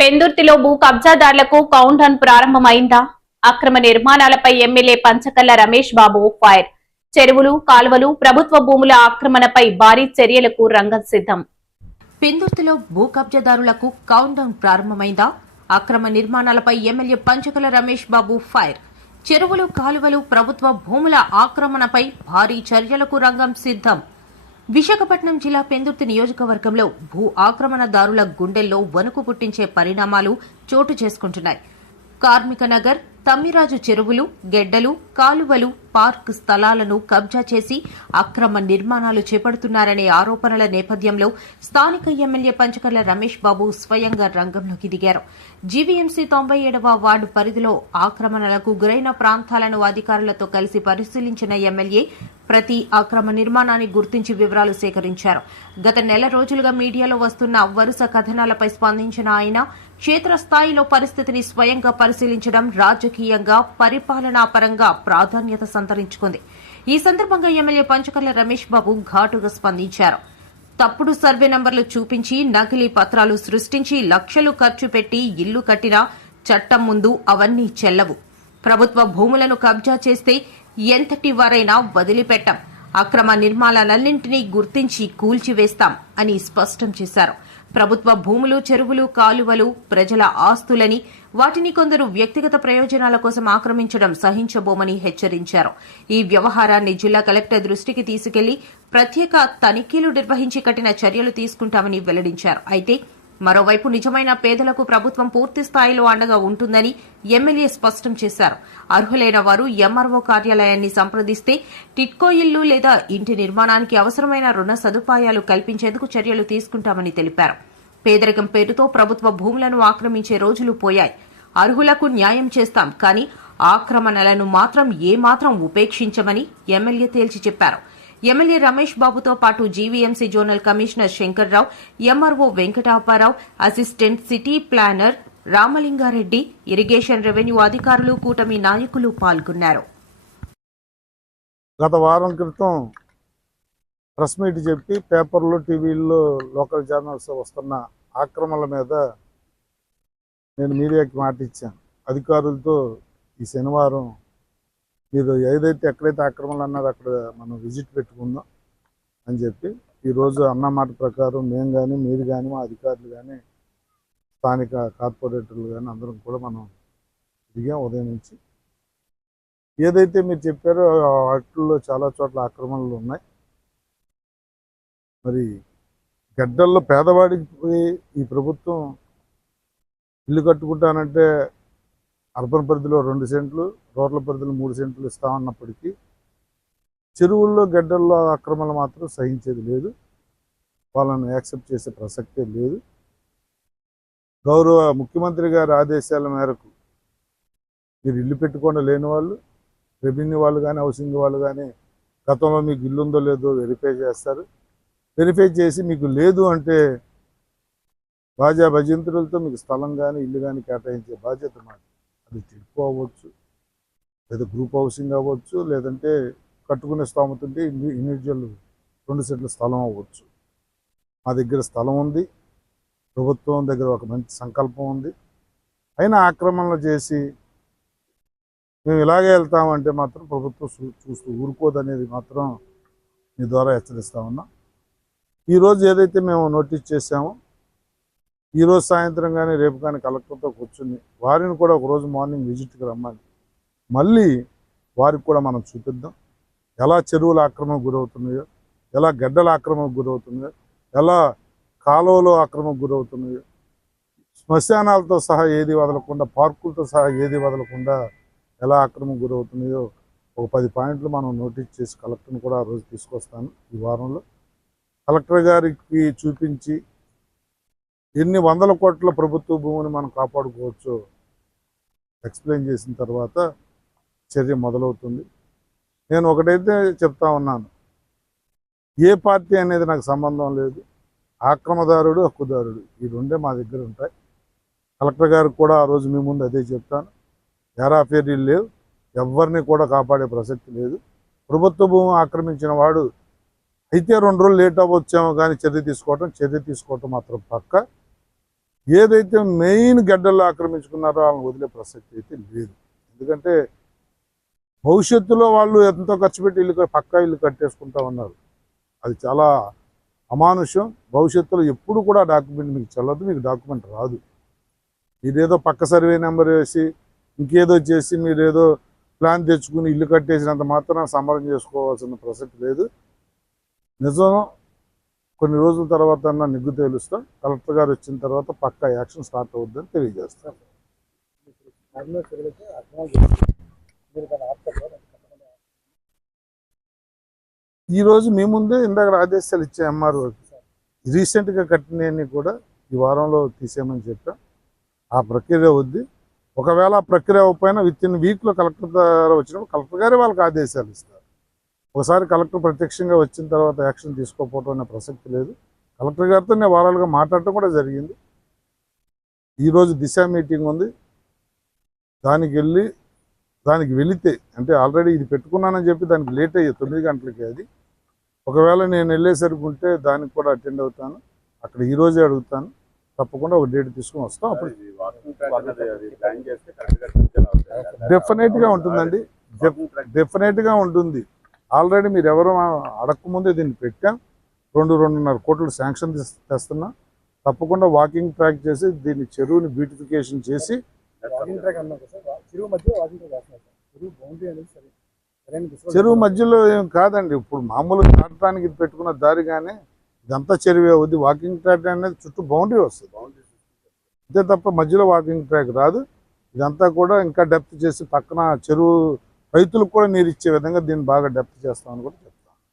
పెందుర్తిలో భూ కబ్జాదారులకు count down ప్రారంభమైందా? అక్రమ నిర్మాణాలపై ఎమ్మెల్యే పంచకల్ల రమేష్ బాబు ఫైర్. చెరువులు, కాలువలు, ప్రభుత్వ భూముల ఆక్రమణపై భారీ చర్యలకు రంగం సిద్ధం. పెందుర్తిలో భూ కబ్జాదారులకు కౌంట్ డౌన్ ప్రారంభమైందా? అక్రమ నిర్మాణాలపై ఎమ్మెల్యే పంచకల్ల రమేష్ బాబు ఫైర్. చెరువులు, కాలువలు, ప్రభుత్వ భూముల ఆక్రమణపై భారీ చర్యలకు రంగం సిద్ధం. విశాఖపట్నం జిల్లా పెందుర్తి నియోజకవర్గంలో భూ ఆక్రమణదారుల గుండెల్లో వణుకు పుట్టించే పరిణామాలు చోటు చేసుకుంటున్నాయి. కార్మిక నగర్, తమ్మిరాజు చెరువులు, గెడ్డలు, కాలువలు, పార్క్ స్థలాలను కబ్జా చేసి అక్రమ నిర్మాణాలు చేపడుతున్నారనే ఆరోపణల నేపథ్యంలో స్థానిక ఎమ్మెల్యే పంచకల్ల రమేష్ బాబు స్వయంగా రంగంలోకి దిగారు. జీవీఎంసీ 97వ వార్డు పరిధిలో ఆక్రమణలకు గురైన ప్రాంతాలను అధికారులతో కలిసి పరిశీలించిన ఎమ్మెల్యే ప్రతి అక్రమ నిర్మాణాన్ని గుర్తించి వివరాలు సేకరించారు. గత నెల రోజులుగా మీడియాలో వస్తున్న వరుస కథనాలపై స్పందించిన ఆయన క్షేత్రస్థాయిలో పరిస్థితిని స్వయంగా పరిశీలించడం రాజకీయంగా, పరిపాలనాపరంగా ప్రాధాన్యత సంతరించుకుంది. ఈ సందర్భంగా ఎమ్మెల్యే పంచకల్ల రమేష్ బాబు ఘాటుగా స్పందించారు. తప్పుడు సర్వే నంబర్లు చూపించి నకిలీ పత్రాలు సృష్టించి లక్షలు ఖర్చు పెట్టి ఇల్లు కట్టినా చట్టం ముందు అవన్నీ చెల్లవు. ప్రభుత్వ భూములను కబ్జా చేస్తే ఎంతటి వారైనా వదిలిపెట్టాం. అక్రమ నిర్మాణాలన్నింటినీ గుర్తించి కూల్చివేస్తాం అని స్పష్టం చేశారు. ప్రభుత్వ భూములు, చెరువులు, కాలువలు ప్రజల ఆస్తులని, వాటిని కొందరు వ్యక్తిగత ప్రయోజనాల కోసం ఆక్రమించడం సహించబోమని హెచ్చరించారు. ఈ వ్యవహారాన్ని జిల్లా కలెక్టర్ దృష్టికి తీసుకెళ్లి ప్రత్యేక తనిఖీలు నిర్వహించి కఠిన చర్యలు తీసుకుంటామని వెల్లడించారు. అయితే మరోవైపు నిజమైన పేదలకు ప్రభుత్వం పూర్తి స్థాయిలో అండగా ఉంటుందని ఎమ్మెల్యే స్పష్టం చేశారు. అర్హులైన వారు ఎంఆర్ఓ కార్యాలయాన్ని సంప్రదిస్తే టిట్కో ఇల్లు లేదా ఇంటి నిర్మాణానికి అవసరమైన రుణ సదుపాయాలు కల్పించేందుకు చర్యలు తీసుకుంటామని తెలిపారు. పేదరికం పేరుతో ప్రభుత్వ భూములను ఆక్రమించే రోజులు పోయాయి. అర్హులకు న్యాయం చేస్తాం, కానీ ఆక్రమణలను మాత్రం ఏమాత్రం ఉపేక్షించమని ఎమ్మెల్యే తేల్చి చెప్పారు. ఎమ్మెల్యే రమేష్ బాబుతో పాటు GVMC zonal commissioner Shankar Rao, MRO Venkatapa Rao, assistant city planner Ramalinga Reddy, irrigation revenue అధికారులు, కూటమి నాయకులు పాల్గొన్నారు. గత వారం క్రితం ప్రెస్ మీట్ చెప్పి పేపర్లు, టీవీల్లో, లోకల్ ఛానల్స్ వస్తున్న ఆక్రమణల మీద నేను మీడియాకి మాట ఇచ్చాను. అధికారులతో ఈ శనివారం మీరు ఏదైతే ఎక్కడైతే ఆక్రమణలు అన్నారో అక్కడ మనం విజిట్ పెట్టుకుందాం అని చెప్పి ఈరోజు అన్న మాట ప్రకారం మేము కానీ, మీరు కానీ, మా అధికారులు కానీ, స్థానిక కార్పొరేటర్లు కానీ అందరం కూడా మనం దిగాం. ఉదయం నుంచి ఏదైతే మీరు చెప్పారో వాటిల్లో చాలా చోట్ల ఆక్రమణలు ఉన్నాయి. మరి గడ్డల్లో పేదవాడికి పోయి ఈ ప్రభుత్వం ఇల్లు కట్టుకుంటానంటే అర్బన్ పరిధిలో 2 సెంట్లు, రూరల్ పరిధిలో 3 సెంట్లు ఇస్తామన్నప్పటికీ చెరువుల్లో, గడ్డల్లో ఆక్రమణలు మాత్రం సహించేది లేదు. వాళ్ళని యాక్సెప్ట్ చేసే ప్రసక్తే లేదు. గౌరవ ముఖ్యమంత్రి గారి ఆదేశాల మేరకు మీరు ఇల్లు పెట్టుకుండా లేని వాళ్ళు, రెవెన్యూ వాళ్ళు కానీ, హౌసింగ్ వాళ్ళు కానీ గతంలో మీకు ఇల్లు ఉందో లేదో వెరిఫై చేస్తారు. వెరిఫై చేసి మీకు లేదు అంటే బాజా భజంతులతో మీకు స్థలం కానీ, ఇల్లు కానీ కేటాయించే బాధ్యత మాది. అది టిడ్కో అవ్వచ్చు, లేదా గ్రూప్ హౌసింగ్ అవ్వచ్చు, లేదంటే కట్టుకునే స్తోమత ఉంటే ఇండివిజువల్ 2 సెంట్ల స్థలం అవ్వచ్చు. మా దగ్గర స్థలం ఉంది, ప్రభుత్వం దగ్గర ఒక మంచి సంకల్పం ఉంది. అయినా ఆక్రమణలు చేసి మేము ఇలాగే వెళ్తామంటే మాత్రం ప్రభుత్వం చూస్తూ ఊరుకోదనేది మాత్రం మీ ద్వారా హెచ్చరిస్తా ఉన్నాం. ఈరోజు ఏదైతే మేము నోటీస్ చేశామో ఈరోజు సాయంత్రం కానీ, రేపు కానీ కలెక్టర్తో కూర్చుని వారిని కూడా ఒకరోజు మార్నింగ్ విజిట్కి రమ్మని మళ్ళీ వారికి కూడా మనం చూపిద్దాం. ఎలా చెరువుల ఆక్రమణకు గురవుతున్నాయో, ఎలా గడ్డల ఆక్రమణకు గురవుతున్నాయో, ఎలా కాలువలో ఆక్రమణకు గురవుతున్నాయో, శ్మశానాలతో సహా ఏది వదలకుండా, పార్కులతో సహా ఏది వదలకుండా ఎలా ఆక్రమణకు గురవుతున్నాయో ఒక 10 పాయింట్లు మనం నోటీస్ చేసి కలెక్టర్ని కూడా ఆ రోజు తీసుకొస్తాను. ఈ వారంలో కలెక్టర్ గారికి చూపించి ఎన్ని వందల కోట్ల ప్రభుత్వ భూమిని మనం కాపాడుకోవచ్చో ఎక్స్ప్లెయిన్ చేసిన తర్వాత చర్య మొదలవుతుంది. నేను ఒకటైతే చెప్తా ఉన్నాను, ఏ పార్టీ అనేది నాకు సంబంధం లేదు. ఆక్రమదారుడు, హక్కుదారుడు ఈ రెండే మా దగ్గర ఉంటాయి. కలెక్టర్ గారికి కూడా ఆ రోజు మీ ముందు అదే చెప్తాను. ఎరాఫేరీలు లేవు, ఎవరిని కూడా కాపాడే ప్రసక్తి లేదు. ప్రభుత్వ భూమి ఆక్రమించిన వాడు అయితే 2 రోజులు లేట్ అవ్వచ్చేమో కానీ చర్య తీసుకోవటం మాత్రం పక్క. ఏదైతే మెయిన్ గడ్డల్లో ఆక్రమించుకున్నారో వాళ్ళని వదిలే ప్రసక్తి అయితే లేదు. ఎందుకంటే భవిష్యత్తులో వాళ్ళు ఎంతో ఖర్చు పెట్టి పక్కా ఇల్లు కట్టేసుకుంటా ఉన్నారు. అది చాలా అమానుష్యం. భవిష్యత్తులో ఎప్పుడు కూడా డాక్యుమెంట్ మీకు చెల్లదు, మీకు డాక్యుమెంట్ రాదు. మీరేదో పక్క సర్వే నెంబర్ వేసి ఇంకేదో చేసి మీరేదో ప్లాన్ తెచ్చుకుని ఇల్లు కట్టేసినంత మాత్రం సంబరం చేసుకోవాల్సిన ప్రసక్తి లేదు. నిజం కొన్ని రోజుల తర్వాత నిగ్గు తేలుస్తాం. కలెక్టర్ గారు వచ్చిన తర్వాత పక్కా యాక్షన్ స్టార్ట్ అవుద్దని తెలియజేస్తాం. ఈరోజు మీ ముందే ఇందాక ఆదేశాలు ఇచ్చే ఎంఆర్ఓ రీసెంట్గా కట్టినవన్నీ కూడా ఈ వారంలో తీసేయమని చెప్పాం. ఆ ప్రక్రియ వద్ది. ఒకవేళ ఆ ప్రక్రియ అవ్వకపోయినా విత్-ఇన్ వీక్లో కలెక్టర్ ద్వారా వచ్చినప్పుడు కలెక్టర్ గారే వాళ్ళకి ఆదేశాలు ఇస్తారు. ఒకసారి కలెక్టర్ ప్రత్యక్షంగా వచ్చిన తర్వాత యాక్షన్ తీసుకోకపోవడం అనే ప్రసక్తి లేదు. కలెక్టర్ గారితో నేను వారాలుగా మాట్లాడటం కూడా జరిగింది. ఈరోజు దిశ మీటింగ్ ఉంది. దానికి వెళితే అంటే ఆల్రెడీ ఇది పెట్టుకున్నానని చెప్పి దానికి లేట్ అయ్యే 9 గంటలకి అది. ఒకవేళ నేను వెళ్ళేసరికి ఉంటే దానికి కూడా అటెండ్ అవుతాను. అక్కడ ఈరోజే అడుగుతాను. తప్పకుండా ఒక డేట్ తీసుకుని వస్తాం. అప్పుడు డెఫినెట్గా ఉంటుందండి. డెఫినెట్గా ఉంటుంది. ఆల్రెడీ మీరు ఎవరు అడగకముందే దీన్ని పెట్టాం. 2.5 కోట్లు శాంక్షన్ తెస్తున్నాం. తప్పకుండా వాకింగ్ ట్రాక్ చేసి దీన్ని చెరువుని బ్యూటిఫికేషన్ చేసి చెరువు మధ్యలో ఏం కాదండి. ఇప్పుడు మామూలుగా నాటడానికి ఇది పెట్టుకున్న దారి కానీ ఇదంతా చెరువే అవుద్ది. వాకింగ్ ట్రాక్ అనేది చుట్టూ బౌండరీ వస్తుంది అంతే తప్ప మధ్యలో వాకింగ్ ట్రాక్ రాదు. ఇదంతా కూడా ఇంకా డెప్త్ చేసి పక్కన చెరువు రైతులకు కూడా నీరు ఇచ్చే విధంగా దీన్ని బాగా డెప్త్ చేస్తామని కూడా